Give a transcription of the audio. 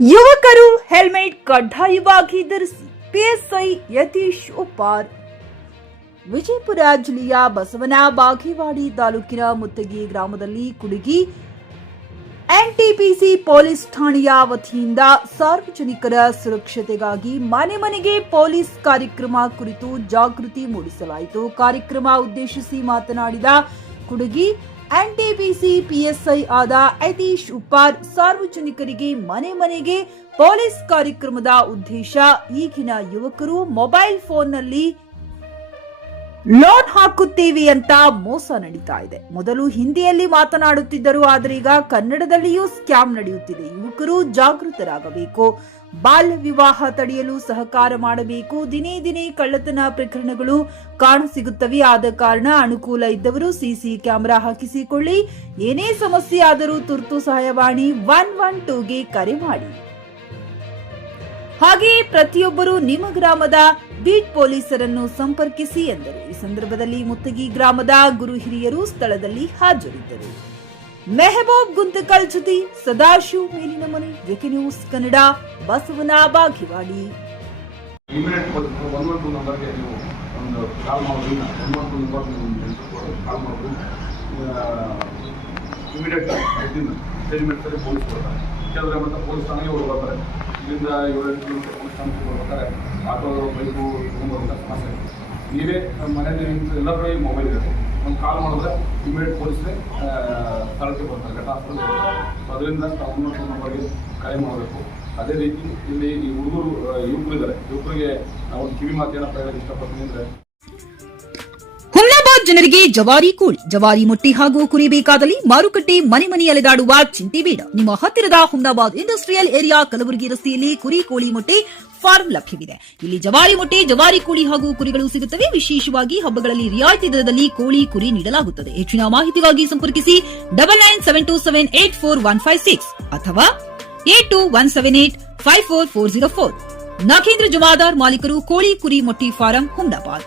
ಯುವಕರು ಹೆಲ್ಮೆಟ್ ಕಡ್ಡಾಯವಾಗಿ ಧರಿಸಿ ಪಿಎಸ್ಐ ಯತೀಶ್ ಉಪ್ಪಾರ್. ವಿಜಯಪುರ ಜಿಲ್ಲೆಯ ಬಸವನ ಬಾಗೇವಾಡಿ ತಾಲೂಕಿನ ಮುತ್ತಗಿ ಗ್ರಾಮದಲ್ಲಿ ಕುಡುಗಿ ಎನ್ಟಿಪಿಸಿ ಪೊಲೀಸ್ ಠಾಣೆಯ ವತಿಯಿಂದ ಸಾರ್ವಜನಿಕರ ಸುರಕ್ಷತೆಗಾಗಿ ಮನೆ ಮನೆಗೆ ಪೊಲೀಸ್ ಕಾರ್ಯಕ್ರಮ ಕುರಿತು ಜಾಗೃತಿ ಮೂಡಿಸಲಾಯಿತು. ಕಾರ್ಯಕ್ರಮ ಉದ್ದೇಶಿಸಿ ಮಾತನಾಡಿದ ಕುಡುಗಿ ಎನ್ಟಿಪಿಸಿ ಪಿಎಸ್ಐ ಆದ ಯತೀಶ್ ಉಪ್ಪಾರ್, ಸಾರ್ವಜನಿಕರಿಗೆ ಮನೆ ಮನೆಗೆ ಪೊಲೀಸ್ ಕಾರ್ಯಕ್ರಮದ ಉದ್ದೇಶ ಈಗಿನ ಯುವಕರು ಮೊಬೈಲ್ ಫೋನ್ನಲ್ಲಿ ಲೋನ್ ಹಾಕುತ್ತೇವೆ ಅಂತ ಮೋಸ ನಡೀತಾ ಇದೆ. ಮೊದಲು ಹಿಂದಿಯಲ್ಲಿ ಮಾತನಾಡುತ್ತಿದ್ದರು, ಆದರೆ ಈಗ ಕನ್ನಡದಲ್ಲಿಯೂ ಸ್ಕ್ಯಾಮ್ ನಡೆಯುತ್ತಿದೆ. ಯುವಕರು ಜಾಗೃತರಾಗಬೇಕು. ಬಾಲ್ಯ ವಿವಾಹ ತಡೆಯಲು ಸಹಕಾರ ಮಾಡಬೇಕು. ದಿನೇ ದಿನೇ ಕಳ್ಳತನ ಪ್ರಕರಣಗಳು ಕಾಣಸಿಗುತ್ತವೆ. ಆದ ಕಾರಣ ಅನುಕೂಲ ಇದ್ದವರು ಸಿಸಿ ಕ್ಯಾಮೆರಾ ಹಾಕಿಸಿಕೊಳ್ಳಿ. ಏನೇ ಸಮಸ್ಯೆ ಆದರೂ ತುರ್ತು ಸಹಾಯವಾಣಿ 112ಗೆ ಕರೆ ಮಾಡಿ. ಹಾಗೆಯೇ ಪ್ರತಿಯೊಬ್ಬರು ನಿಮ್ಮ ಗ್ರಾಮದ ಬೀಟ್ ಪೊಲೀಸರನ್ನು ಸಂಪರ್ಕಿಸಿ ಎಂದರು. ಈ ಸಂದರ್ಭದಲ್ಲಿ ಮುತ್ತಗಿ ಗ್ರಾಮದ ಗುರು ಹಿರಿಯರು ಸ್ಥಳದಲ್ಲಿ ಹಾಜರಿದ್ದರು. ಮೆಹಬೂಬ್ ಗುಂತಕಲ್ ಜೊತೆ ಸದಾಶಿವ್ ಮೇಲಿನ ಮನೆ, ವಿಕಿ ನ್ಯೂಸ್ ಕನ್ನಡ, ಬಸವನ ಬಾಗೇವಾಡಿ. ಕೆಲವರೆ ಮತ್ತು ಪೊಲೀಸ್ ಠಾಣೆಗೆ ಹೋಗಿ ಬರ್ತಾರೆ. ಇಲ್ಲಿಂದ 7 ಕಿಲೋಮೀಟರ್ ಪೊಲೀಸ್ ಠಾಣೆಗೆ ಬರ್ಬೇಕಾದ್ರೆ ಆಟೋ ಬೈಕು ತೊಗೊಂಡ್ಬರ್ಬೇಕಾದ್ರೆ ಸಮಸ್ಯೆ. ನೀವೇ ಮನೆಯಲ್ಲಿ ಎಲ್ಲ ಕಡೆ ಮೊಬೈಲ್ ಇರುತ್ತೆ. ಒಂದು ಕಾಲ್ ಮಾಡಿದ್ರೆ ಇಮಿಡಿಯೇಟ್ ಪೊಲೀಸೇ ಸ್ಥಳಕ್ಕೆ ಬರ್ತಾರೆ, ಘಟನಾಸ್ಥಳಕ್ಕೆ ಬರ್ತಾರೆ. ಅದರಿಂದ ತಾವು ನಂಬರ್ಗೆ ಕರೆ ಮಾಡಬೇಕು. ಅದೇ ರೀತಿ ಇಲ್ಲಿ ಈ ಯುವಕರಿದ್ದಾರೆ. ಯುವಕರಿಗೆ ನಾವು ಒಂದು ಕಿವಿ ಮಾತು ಏನಪ್ಪ ಹೇಳೋಕೆ ಇಷ್ಟಪಡ್ತೀನಿ ಅಂದರೆ, ಹುಮ್ನಾಬಾದ್ ಜನರಿಗೆ ಜವಾರಿ ಕೋಳಿ, ಜವಾರಿ ಮೊಟ್ಟೆ ಹಾಗೂ ಕುರಿ ಬೇಕಾದಲ್ಲಿ ಮಾರುಕಟ್ಟೆ ಮನೆ ಮನೆ ಅಲೆದಾಡುವ ಚಿಂತೆ ಬೇಡ. ನಿಮ್ಮ ಹತ್ತಿರದ ಹುಮ್ನಾಬಾದ್ ಇಂಡಸ್ಟ್ರಿಯಲ್ ಏರಿಯಾ ಕಲಬುರಗಿ ರಸ್ತೆಯಲ್ಲಿ ಕುರಿ ಕೋಳಿ ಮೊಟ್ಟೆ ಫಾರ್ಮ್ ಲಭ್ಯವಿದೆ. ಇಲ್ಲಿ ಜವಾರಿ ಮೊಟ್ಟೆ, ಜವಾರಿ ಕೋಳಿ ಹಾಗೂ ಕುರಿಗಳು ಸಿಗುತ್ತವೆ. ವಿಶೇಷವಾಗಿ ಹಬ್ಬಗಳಲ್ಲಿ ರಿಯಾಯಿತಿ ದರದಲ್ಲಿ ಕೋಳಿ ಕುರಿ ನೀಡಲಾಗುತ್ತದೆ. ಹೆಚ್ಚಿನ ಮಾಹಿತಿಗಾಗಿ ಸಂಪರ್ಕಿಸಿ 9972784156 ಅಥವಾ 8217854404. ನಾಗೇಂದ್ರ ಜಮಾದಾರ್, ಮಾಲೀಕರು, ಕೋಳಿ ಕುರಿ ಮೊಟ್ಟೆ ಫಾರಂ, ಹುಮ್ನಾಬಾದ್.